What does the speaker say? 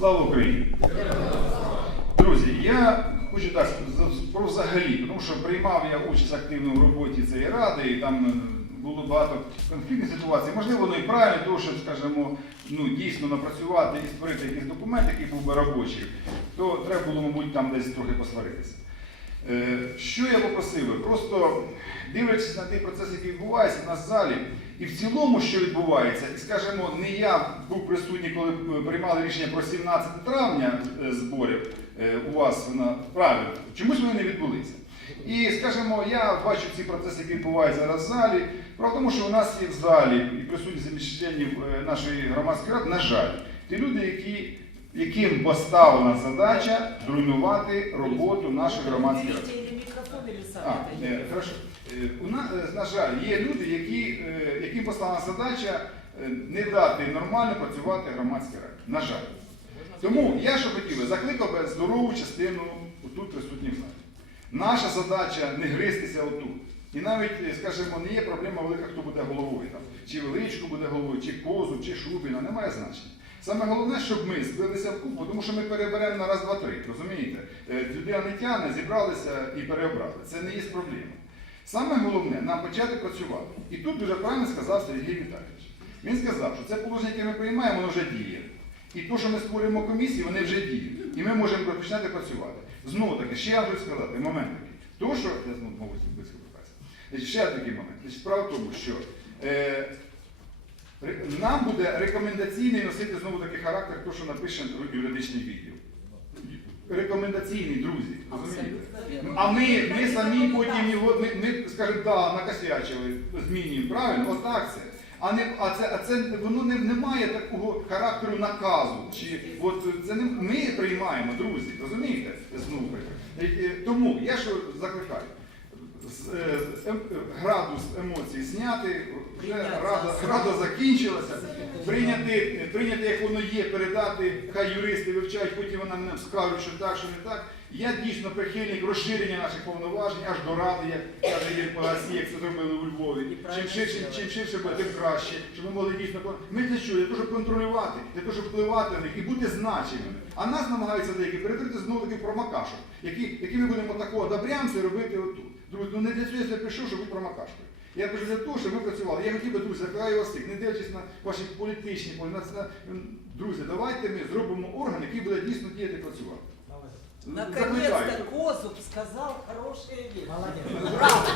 Слава Україні! Друзі, я хочу так про взагалі, тому що приймав я участь активно в роботі цієї ради, і там е, було багато конфліктних ситуацій. Можливо, воно і правильно, тому що, скажімо, ну, дійсно напрацювати і створити якийсь документ, який був би робочий, то треба було, мабуть, там десь трохи посваритися. Е, Що я попросив? би? Просто дивлячись на той процес, який відбувається в залі, і в цілому, що відбувається, і скажімо, не я був присутній, коли е, приймали рішення про 17 травня е, зборів у вас на правильно, чомусь вони не відбулися. І скажімо, я бачу ці процеси, які відбуваються зараз в залі. Про тому, що у нас є в залі і присутні членів нашої громадської ради, на жаль, ті люди, які, яким поставлена задача зруйнувати роботу микрофон, или сам А, е, хорошо. Е, У нас, е, на жаль, є люди, які, е, яким поставлена задача е, не дати нормально працювати громадській раді. На жаль. Тому я що хотів би, закликав би здорову частину тут присутніх в. Наша задача не гристися отут. І навіть, е, скажімо, не є проблема велика, хто буде головою. Там. Чи величко буде головою, чи козу, чи шубіна, немає значення. Саме головне, щоб ми збилися в купу, тому що ми переберемо на раз, два, три. Розумієте? Е, Людина не тягне, зібралися і переобрали. Це не є проблема. Саме головне нам почати працювати. І тут дуже правильно сказав Сергій Віталійович. Він сказав, що це положення, яке ми приймаємо, воно вже діє. І то, що ми створюємо комісії, вони вже діють. І ми можемо починати працювати. Знову таки, ще я хочу сказати, момент такий. То, що я знову можу близько ще такий момент. Справа в тому, що е, нам буде рекомендаційний носити знову такий характер, то, що напише юридичний відділ. Рекомендаційний, друзі. Розумієте? А ми, ми самі потім його, ми, ми скажімо, да, накосячили, змінюємо, правильно? Отак це. А, не, а це, а це воно не, не має такого характеру наказу. Чи, от, це не, ми приймаємо, друзі, розумієте? Слухайте. Е, е, Тому я що закликаю. Е, ем- Градус емоцій зняти, вже рада, рада закінчилася. Прийняти, прийняти, як воно є, передати, хай юристи вивчають, потім вони нам скажуть, що так, що не так. Я дійсно прихильник розширення наших повноважень аж до ради, як каже Єрій Погасі, як це зробили у Львові. Чим ширше, чим ширше буде, тим краще, щоб ми могли дійсно Ми для чого? Для того, щоб контролювати, для того, щоб впливати на них і бути значимими. А нас намагаються деякі перетворити знову таки промакашок, які, які ми будемо такого добрямця робити отут. Друзі, ну не для цього я пишу, що ви промакашкою. Я кажу для того, що ми працювали. Я хотів би, друзі, закликаю вас всіх, не дивлячись на ваші політичні, полі- на- друзі, давайте ми зробимо орган, який буде дійсно діяти і працювати. Наконец-то. Козуб сказал хорошие вещи. Молодец. Браво!